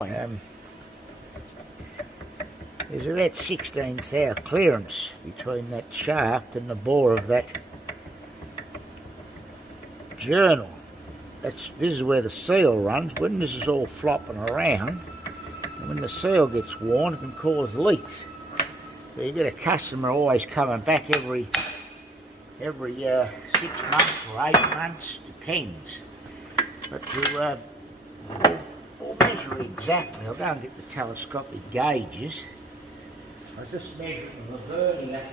There's about 16th hour clearance between that shaft and the bore of that journal. This is where the seal runs. When this is all flopping around, and when the seal gets worn, it can cause leaks. So you get a customer always coming back every 6 months or 8 months, depends. But to we'll measure it exactly. I'll go and get the telescopic gauges. I was just measuring the vernier.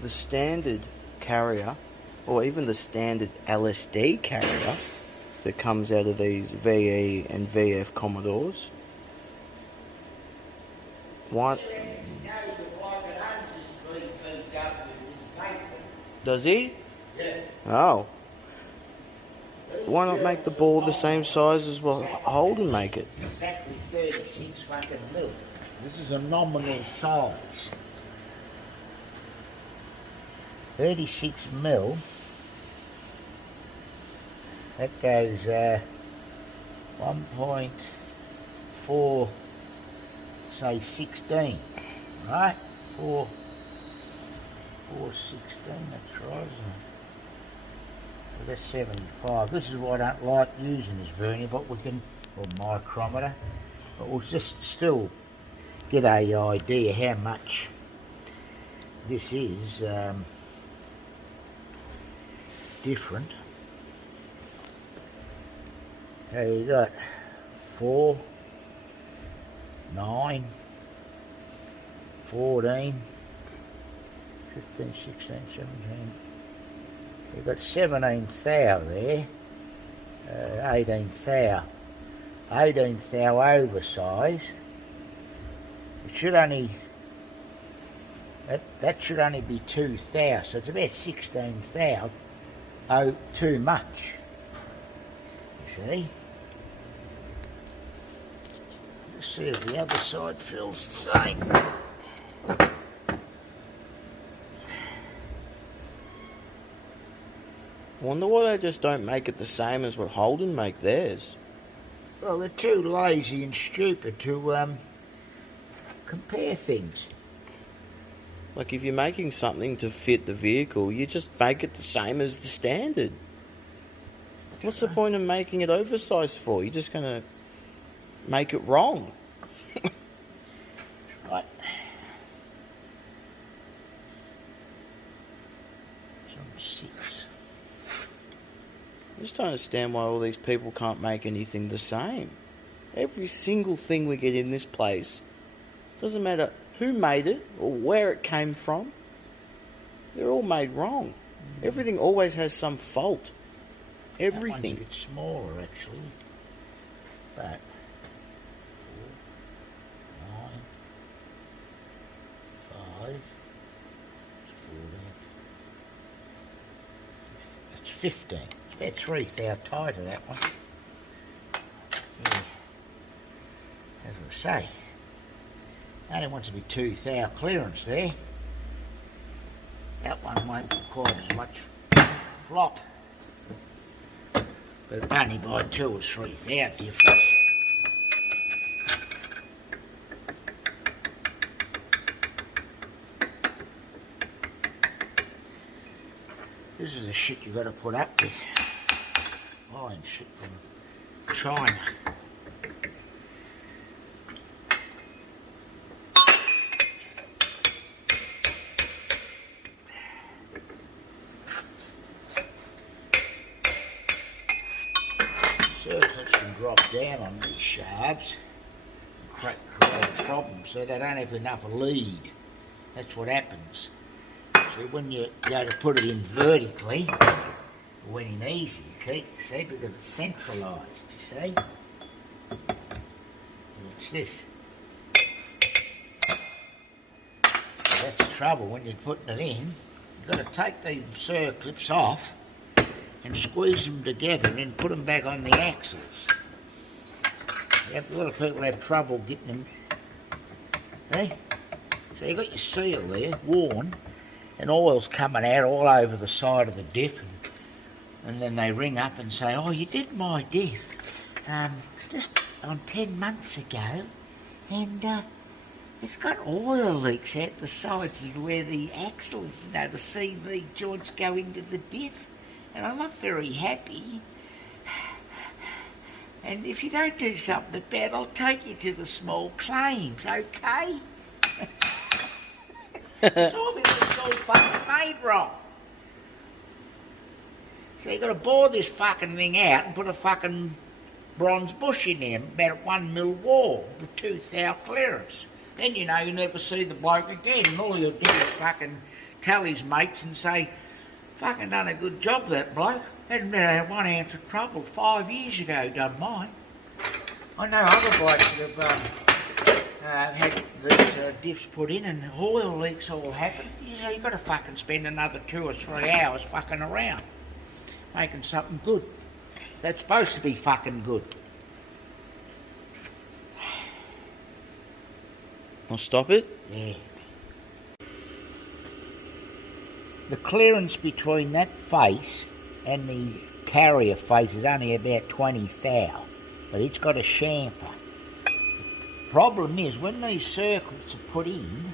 The standard carrier, or even the standard LSD carrier that comes out of these VE and VF Commodores. What? Does he? Yeah. Oh. Why not make the ball the same size as what Holden make it? Exactly 36 fucking mil. This is a nominal size. 36 mil. That goes 1.4, say 16, right? 416, that's right, isn't it? So that's 75. This is why I don't like using this vernier, but we can, or micrometer, but we'll just still get a idea how much this is different. So you got 4, 9, 14, 15, 16, 17. You've got 17th hour there, 18th hour. 18th hour oversize. It should only, that should only be 2 thou, so it's about 16th hour. Oh, too much. You see? Let's see if the other side feels the same. Wonder why they just don't make it the same as what Holden make theirs. Well, they're too lazy and stupid to compare things. Like if you're making something to fit the vehicle, you just make it the same as the standard. What's the point of making it oversized for? You're just going to make it wrong. Right. Some 6. I just don't understand why all these people can't make anything the same. Every single thing we get in this place, doesn't matter who made it or where it came from, they're all made wrong. Everything always has some fault. Everything. That one's a bit smaller actually, but 4, 9, 5, 14. That's 15. It's about 3 thou tighter, that one. Yeah. As I say, only wants to be 2 thou clearance there. That one won't be quite as much flop. But only by 2 or 3 thou difference. This is the shit you've got to put up with. Buying shit from China. Circuits can drop down on these shafts and create problems, so they don't have enough lead. That's what happens. So when you go to put it in vertically, it went in easy, see, because it's centralised, you see. Watch this. So that's the trouble when you're putting it in. You've got to take these circlips off and squeeze them together and then put them back on the axles. A lot of people have trouble getting them. See? So you've got your seal there, worn, and oil's coming out all over the side of the diff and And then they ring up and say, oh, you did my diff just on 10 months ago, and it's got oil leaks out the sides of where the axles, you know, the CV joints go into the diff, and I'm not very happy. And if you don't do something about it, I'll take you to the small claims, okay? It's all because it's all fucking made wrong. So you got to bore this fucking thing out and put a fucking bronze bush in there, about a 1 mil wall with 2 thou clearance. Then you know you never see the bloke again, and all you'll do is fucking tell his mates and say, fucking done a good job, that bloke. Had one ounce of trouble 5 years ago, done mine. I know other blokes that have had these diffs put in and oil leaks all happen. You know, you've got to fucking spend another 2 or 3 hours fucking around, making something good. That's supposed to be fucking good. I'll stop it? Yeah. The clearance between that face and the carrier face is only about 20 thou, but it's got a chamfer. The problem is when these circuits are put in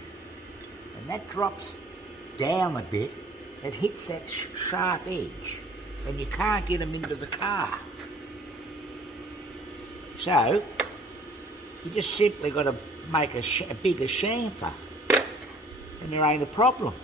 and that drops down a bit, it hits that sharp edge and you can't get them into the car. So you just simply got to make a bigger chamfer and there ain't a problem.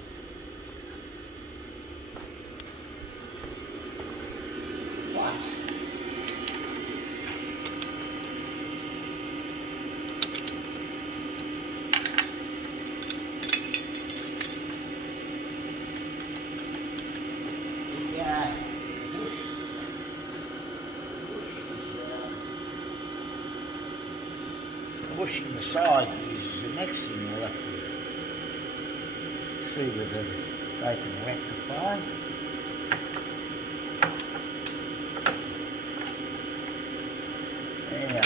Pushing the side is the next thing we'll have to see whether they can rectify. There.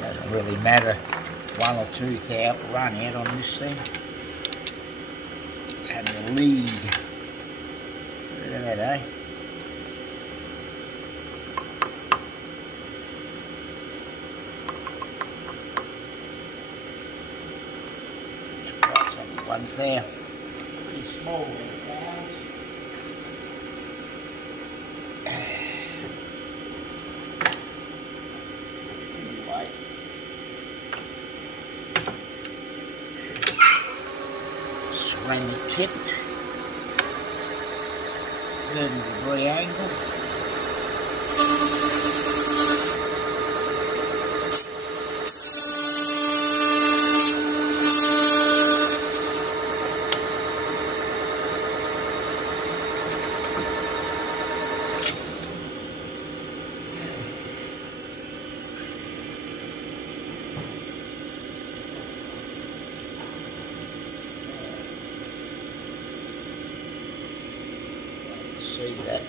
Doesn't really matter, 1 or 2 thou run out on this thing. It's having a lead. Look at that, eh? It's quite something, 1 thou. Pretty small there, thous. Anyway. Ceramic tipped, 30-degree angle. See that?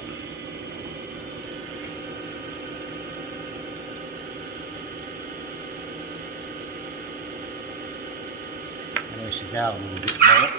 There's the go a little bit more.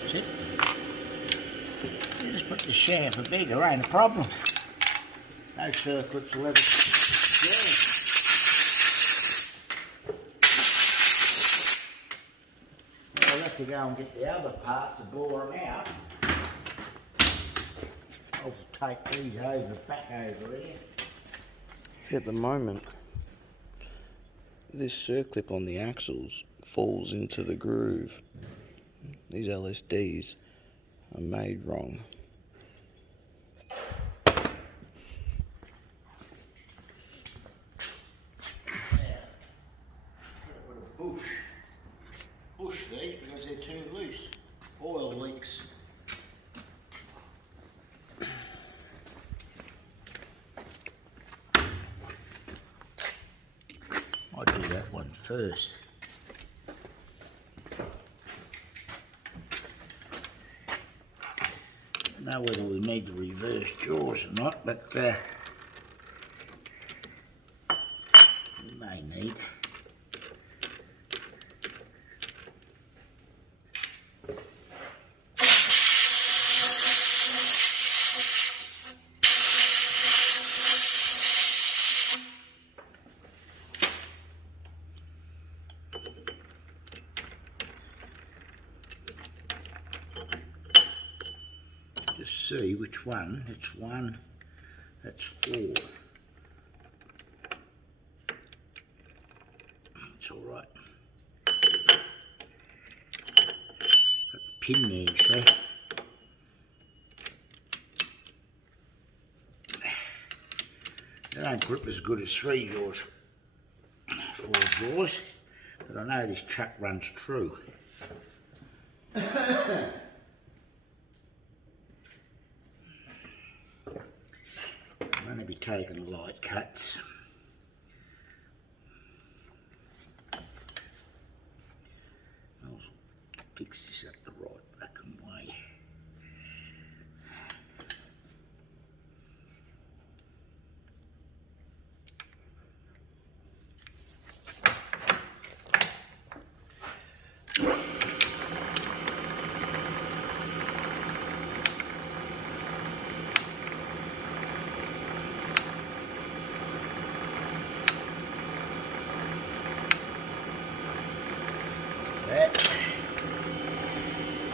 That's it. You just put the chamfer bigger, ain't a problem. No circuits will ever. Yeah. Well, I'll have to go and get the other parts and bore them out. I'll just take these back over here. See, at the moment, this circlip on the axles falls into the groove. These LSDs are made wrong. Push these because they're too loose. Oil leaks. I'll do that one first. I don't know whether we need to reverse jaws or not, but we may need. Just see which one. It's one, that's 4. It's all right. Got the pin there, you see. They don't grip as good as 3 jaws, 4 jaws, but I know this truck runs true. I'm going to be taking light cuts. I'll fix this up the right fucking way.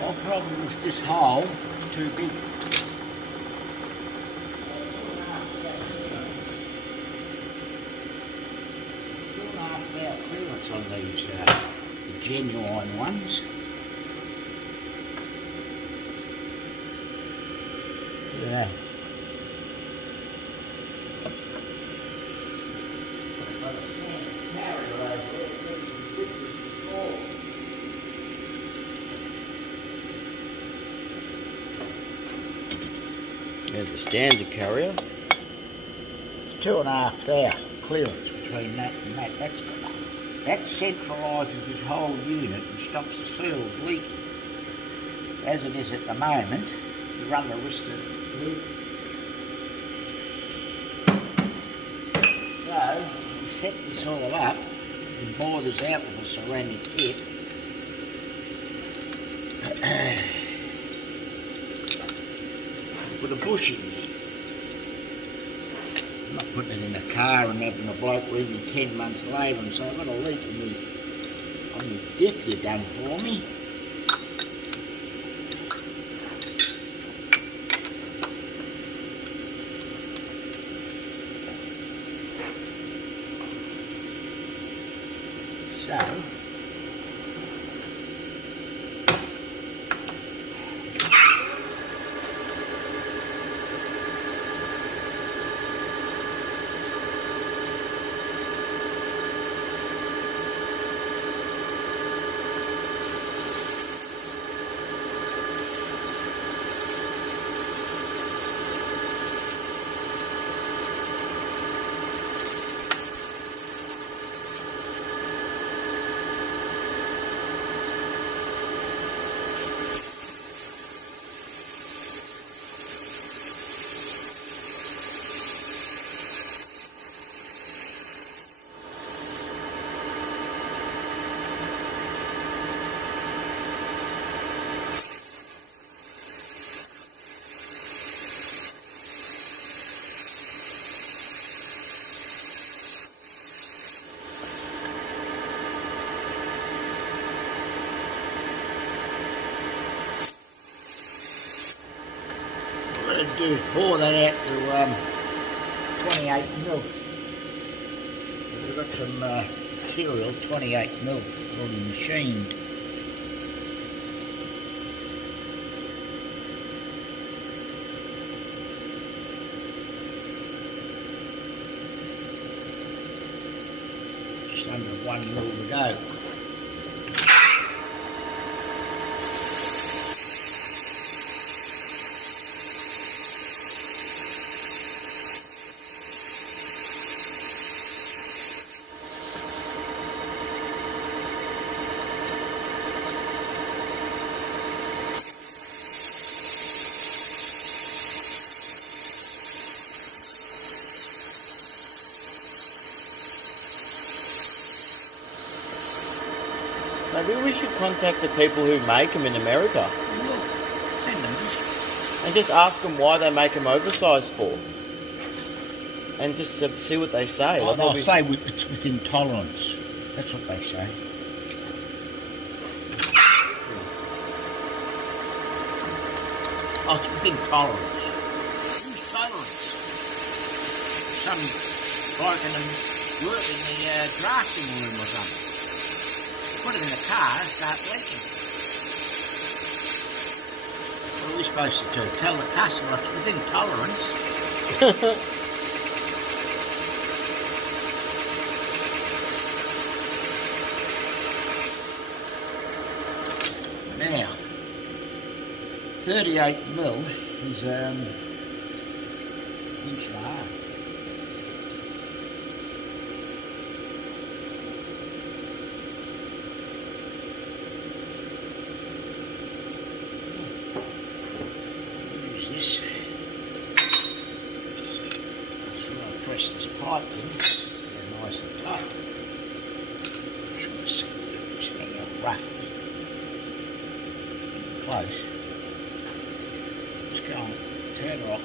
My problem with this hole, it's too big. 2.5 hour clearance on these, the genuine ones. Yeah. There's a standard carrier. It's 2.5 hour clearance between that and that. That centralises this whole unit and stops the seals leaking. As it is at the moment, you run the risk of leak. So, we set this all up and bore this out with a ceramic kit. Put a bushings. I'm not putting it in a car and having a bloke with me 10 months later and say, I've got a leak on the diff you done for me. So, do is bore that out to 28mm. We've got some material, 28mm, already machined. 1 mil to go. Maybe we should contact the people who make them in America Well, send them. and just ask them why they make them oversized for. And just see what they say. Oh, They'll they'll say it's within tolerance. That's what they say. Oh, it's within tolerance. Whose tolerance? Some bloke in the work in the drafting room or something. Put it in the car and start leaking. What are we supposed to do? Tell the customer it's within tolerance. Now, 38 mil is inch and a half. Use this. So I press this pipe in, get nice and tight. Just want to see this thing out rough. Close. Let's go and turn her off.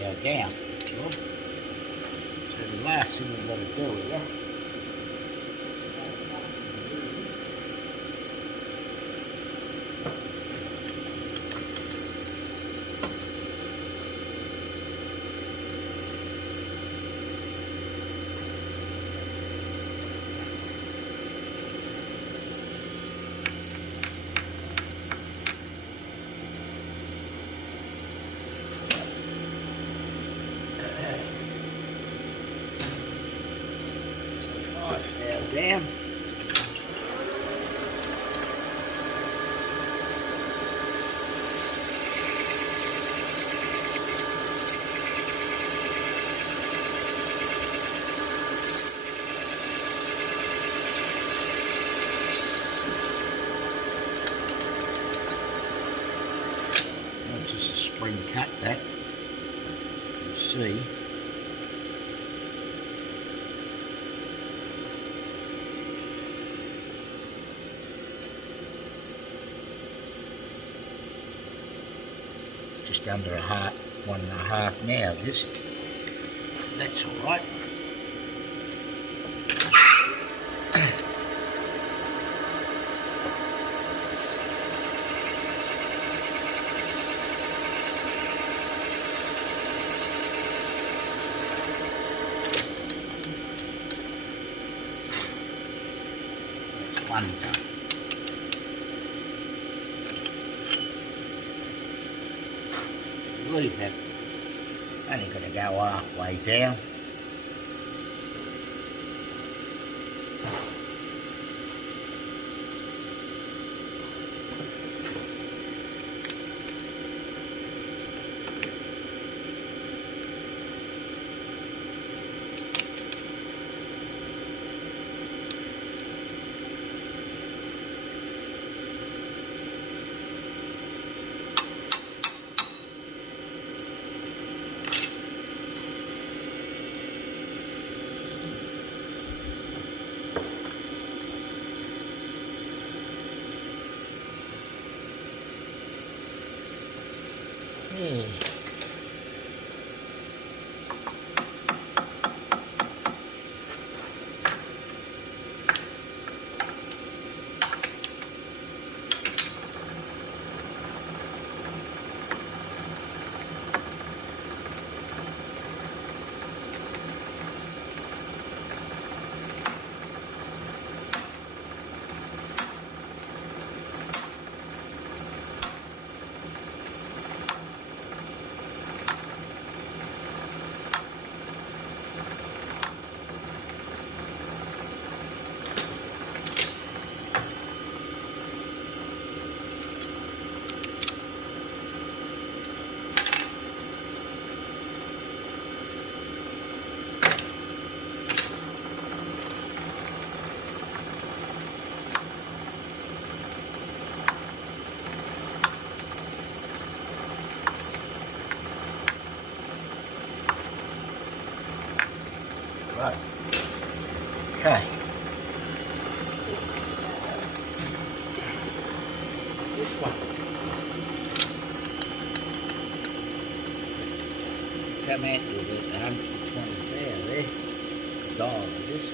Now down, sure. So the last thing we've got to do here. Down. That's just a spring cut, that. You see. Just under a half, 1.5 now, this. That's all right. That's one done. Leave that. Only got to go halfway down. come out with it 120,000 there. Dog with this.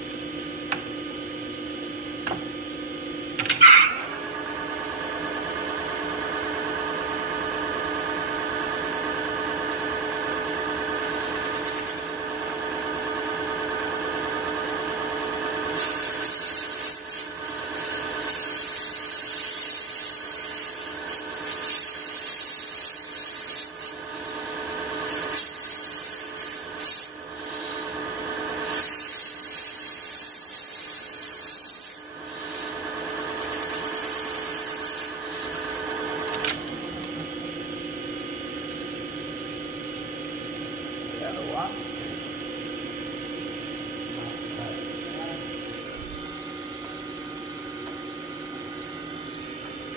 What?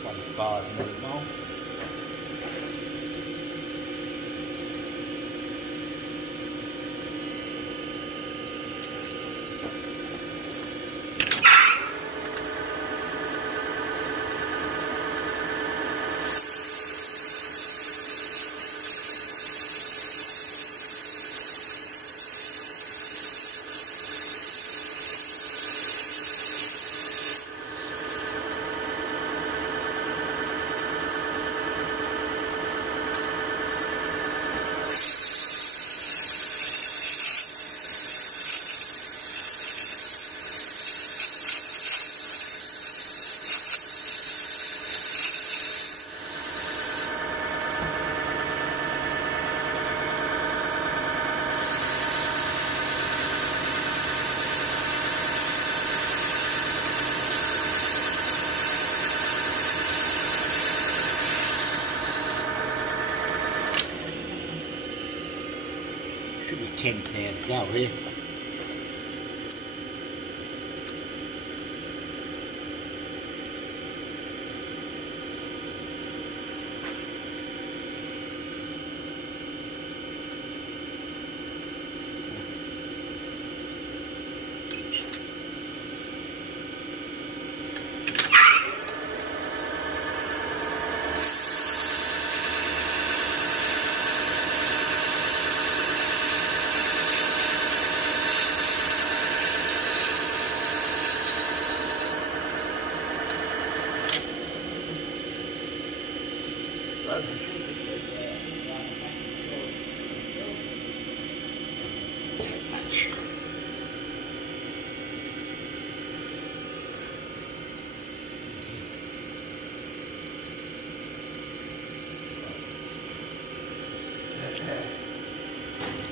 25 mm. Should be 10 pound go here.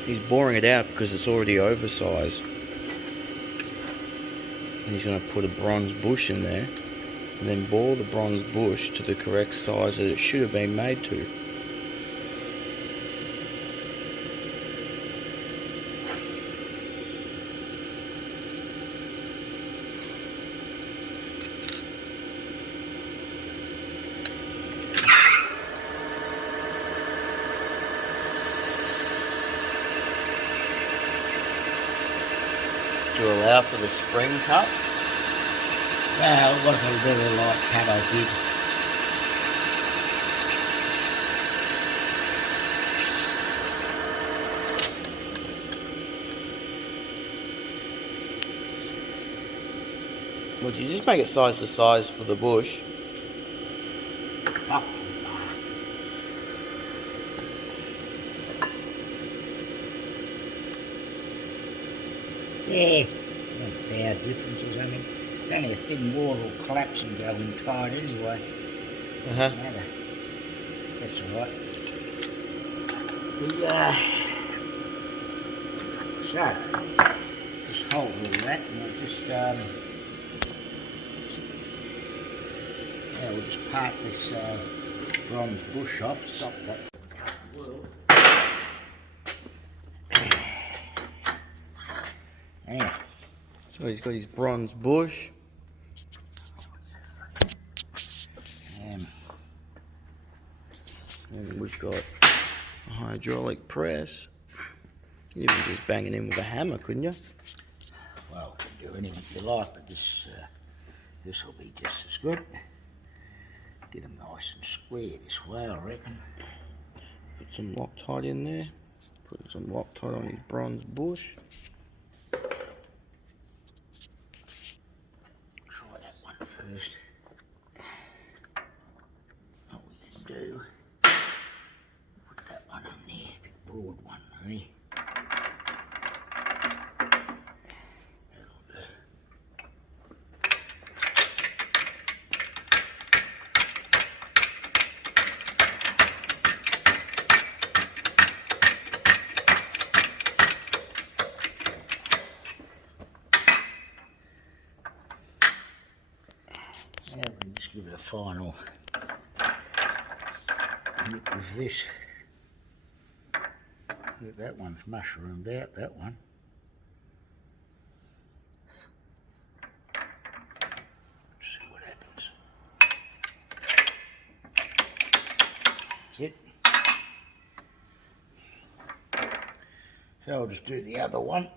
He's boring it out because it's already oversized. And he's going to put a bronze bush in there and then bore the bronze bush to the correct size that it should have been made to. To allow for the spring cut. Well, it wasn't a very light cut I did. Well, did you just make it size to size for the bush? Fuck. Yeah, not bad differences. I mean, it's only a thin wall will collapse and go in tight anyway. Doesn't matter. That's all right. So, just hold all that and we'll just, yeah, we'll just part this bronze bush off, stop that. Yeah. So he's got his bronze bush. And we've got a hydraulic press. You can just bang it in with a hammer, couldn't you? Well, you can do anything you like, but this will be just as good. Get them nice and square this way, I reckon. Put some Loctite in there. Putting some Loctite on his bronze bush. Try that one first. What we can do, put that one on there, big broad one, eh? Now we can just give it a final nip with this. Look, that one's mushroomed out, that one. Let's see what happens. That's it. So I'll just do the other one.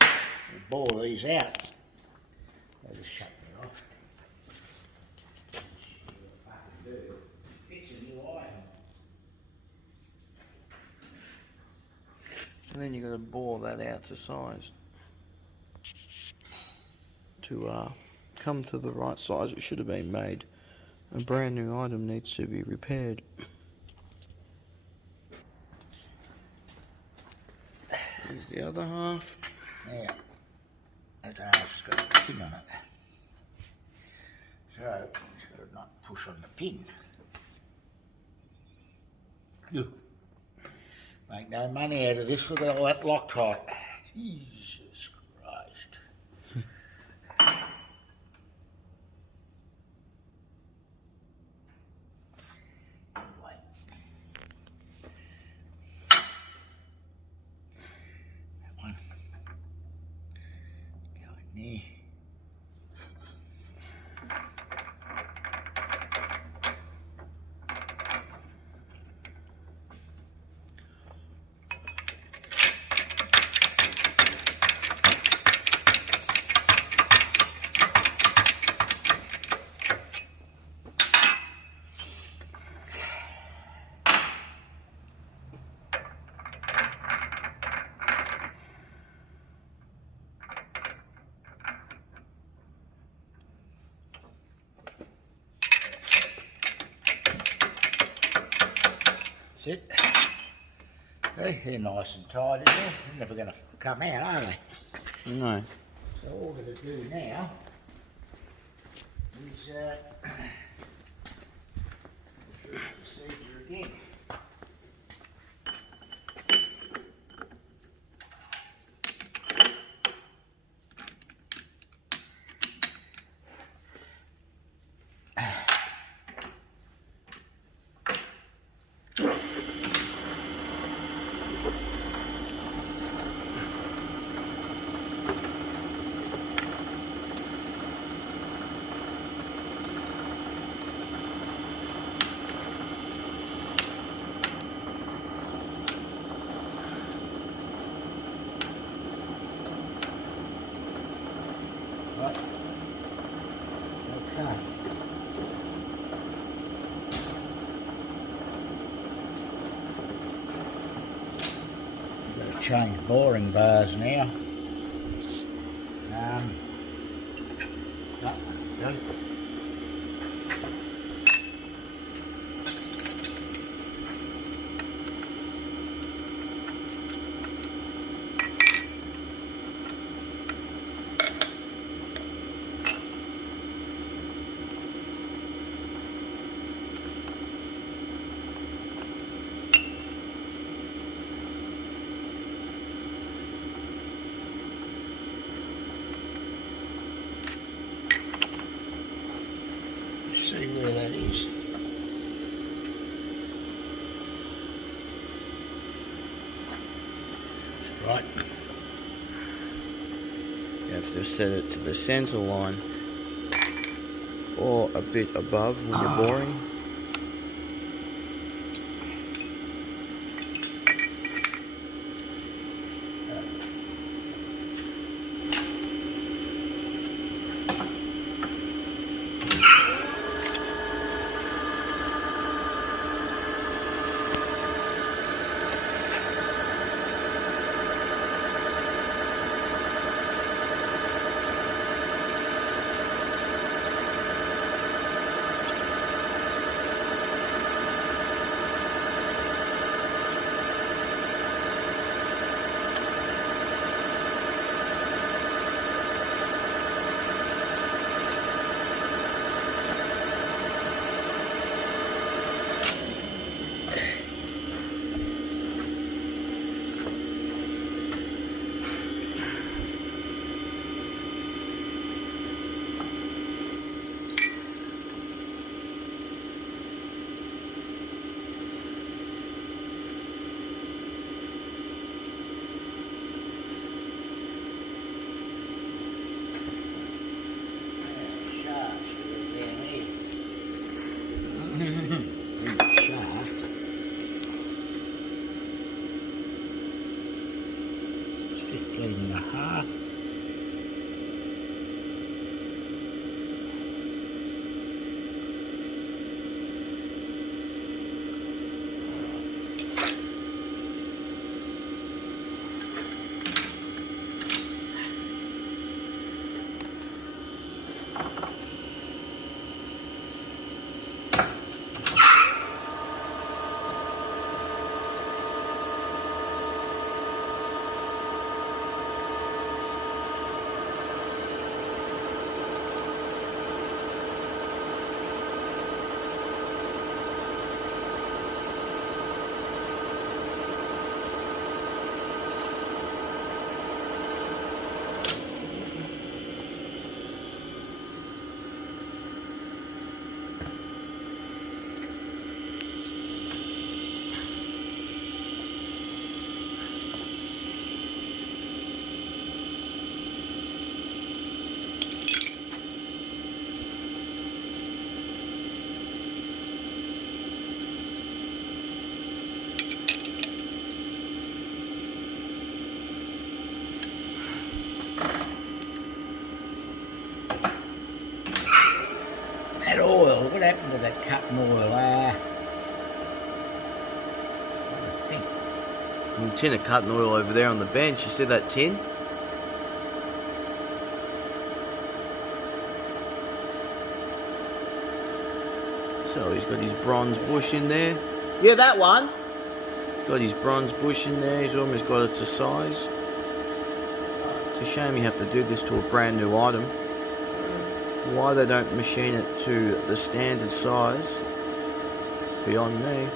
We'll bore these out. I'll just shut it off. And then you've got to bore that out to size to come to the right size it should have been made. A brand new item needs to be repaired. Here's the other half. Now, that half's got a pin on it. So, it's got to not push on the pin. Look. Make no money out of this. Look at all that Loctite. Jesus Christ. Anyway. That one. Go in there. That's it. Okay, they're nice and tight in there. They're never going to come out, are they? No. So all we're going to do now is go through the procedure again. Right. Okay. We've got to change boring bars now. No. See where that is. That's right. You have to set it to the centre line or a bit above when you're boring. in the shaft. It's 15.5. That oil, what happened to that cutting oil? I think. A tin of cutting oil over there on the bench. You see that tin? So he's got his bronze bush in there. Yeah, that one. He's got his bronze bush in there. He's almost got it to size. It's a shame you have to do this to a brand new item. Why they don't machine it to the standard size, beyond me.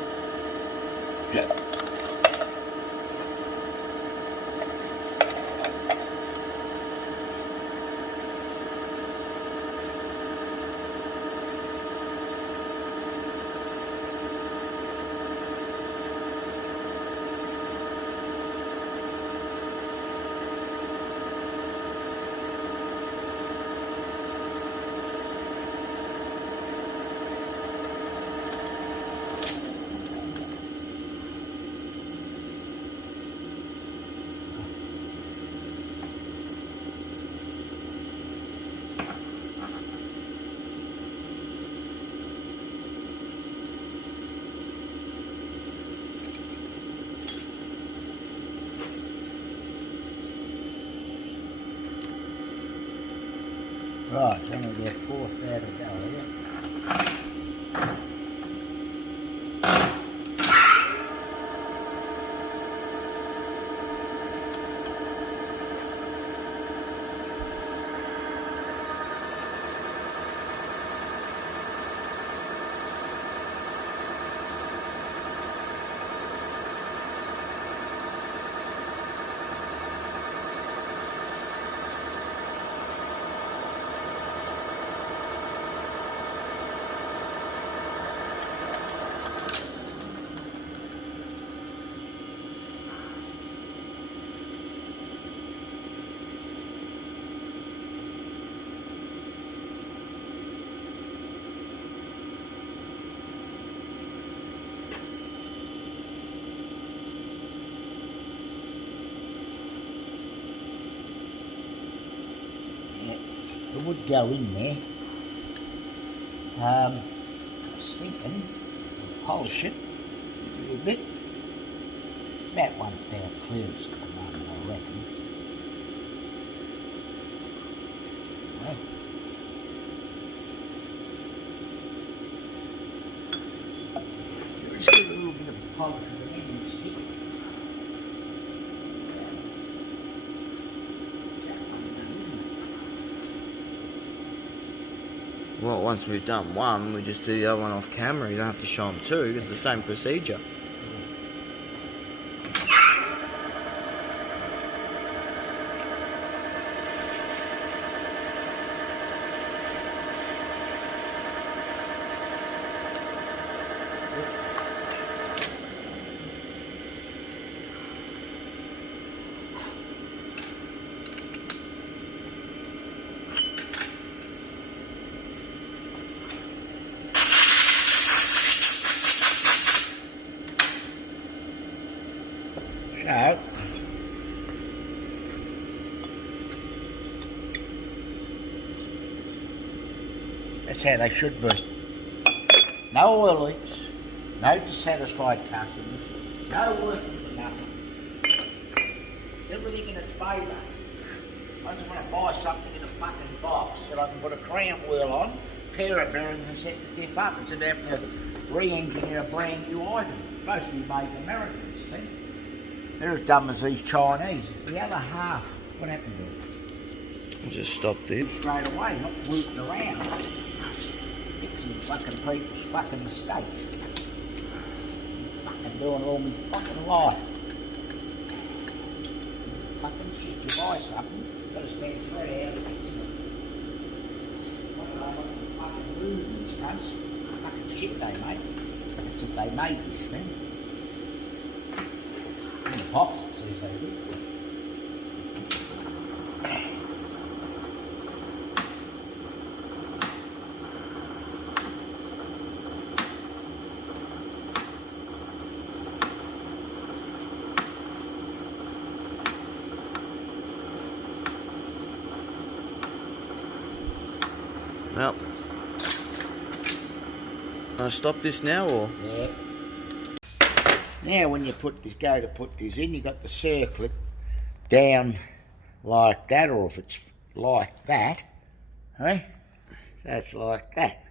Right, then we get 4th out of go, yeah. It would go in there. I was thinking I'll polish it a little bit. About 1,000 clearance at the moment, I reckon. Well, so just give it a little bit of polish with the end stick. Well, once we've done one, we just do the other one off camera. You don't have to show them two. It's the same procedure. That's how they should be. No oil leaks, no dissatisfied customers, no working for nothing. Everything in its favour. I just want to buy something in a fucking box that I can put a crown wheel on, pair of bearings and set the diff up instead of having to re-engineer a brand new item. Mostly made Americans, see? They're as dumb as these Chinese. The other half, what happened to it? I just stopped it. Straight away, not rooting around. Fixing fucking people's fucking mistakes. Fucking doing it all my fucking life. Fucking shit, you buy something, you've got to spend 3 hours fixing it. What do I want to fucking ruin these cunts? Fucking shit they make. That's if they made this thing. In the box it says they did. Well, I stop this now, or? Yeah. Now when you put this, go to put this in, you got the circlet down like that, or if it's like that, hey? So it's like that.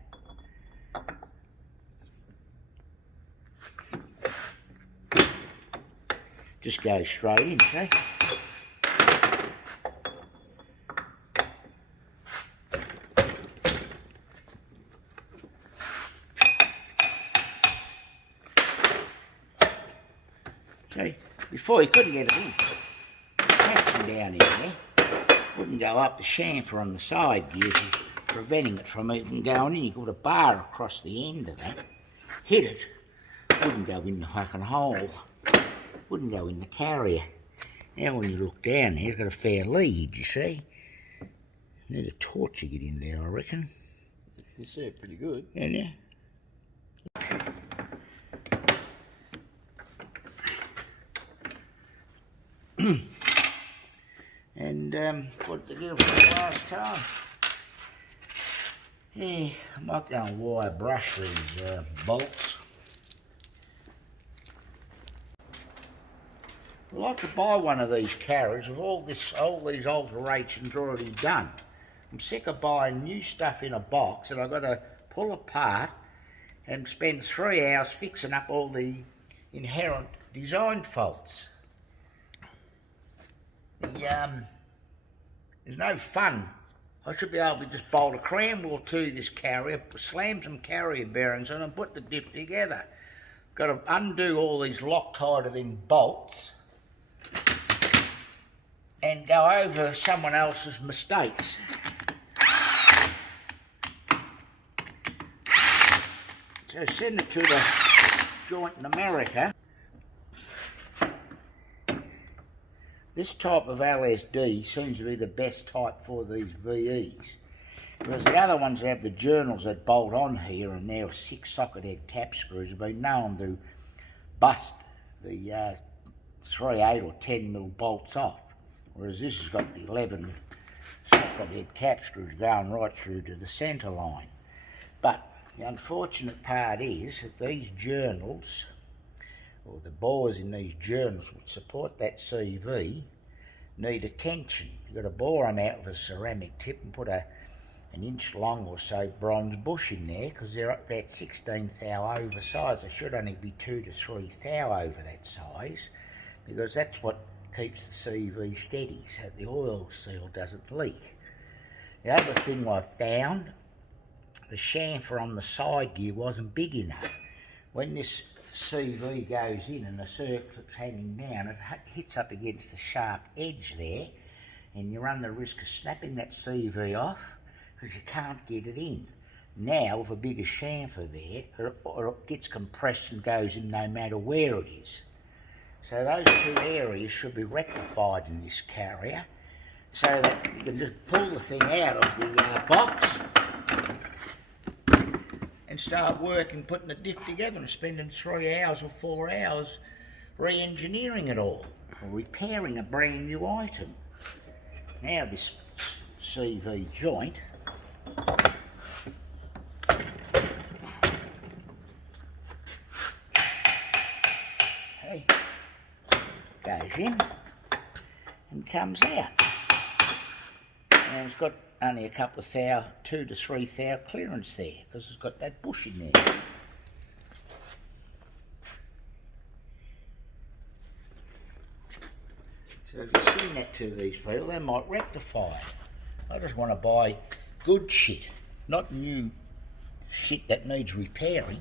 Just go straight in, okay? See, before you couldn't get it in. Catching down in there. Wouldn't go up the chamfer on the side gears, preventing it from even going in. You put a bar across the end of that, hit it, wouldn't go in the fucking hole, wouldn't go in the carrier. Now when you look down there, it's got a fair lead, you see. Need a torch to get in there, I reckon. You see it pretty good. Yeah. And put it together for the last time. Yeah, I might go and wire brush these bolts. I'd like to buy one of these carriers with all these alterations already done. I'm sick of buying new stuff in a box that I've got to pull apart and spend 3 hours fixing up all the inherent design faults. There's no fun. I should be able to just bolt a cram wheel to this carrier, slam some carrier bearings on and put the diff together. Got to undo all these Loctite in bolts and go over someone else's mistakes. So send it to the joint in America. This type of LSD seems to be the best type for these VEs. Whereas the other ones that have the journals that bolt on here and they're 6 socket head cap screws have been known to bust the 3, 8 or 10 mil bolts off. Whereas this has got the 11 socket head cap screws going right through to the centre line. But the unfortunate part is that these journals, or the bores in these journals which support that CV, need attention. You've got to bore them out with a ceramic tip and put an inch long or so bronze bush in there, because they're about 16 thou oversized. They should only be 2 to 3 thou over that size, because that's what keeps the CV steady, so the oil seal doesn't leak. The other thing I found, the chamfer on the side gear wasn't big enough. When this CV goes in and the circlip's hanging down, it hits up against the sharp edge there, and you run the risk of snapping that CV off because you can't get it in. Now with a bigger chamfer there, it gets compressed and goes in no matter where it is. So those 2 areas should be rectified in this carrier, so that you can just pull the thing out of the box and start working, putting the diff together and spending 3 hours or 4 hours re-engineering it all, or repairing a brand new item. Now this CV joint, in and comes out. And it's got only a couple of thou, 2 to 3 thou clearance there because it's got that bush in there. So if you're sitting that to these people, they might rectify it. I just want to buy good shit, not new shit that needs repairing.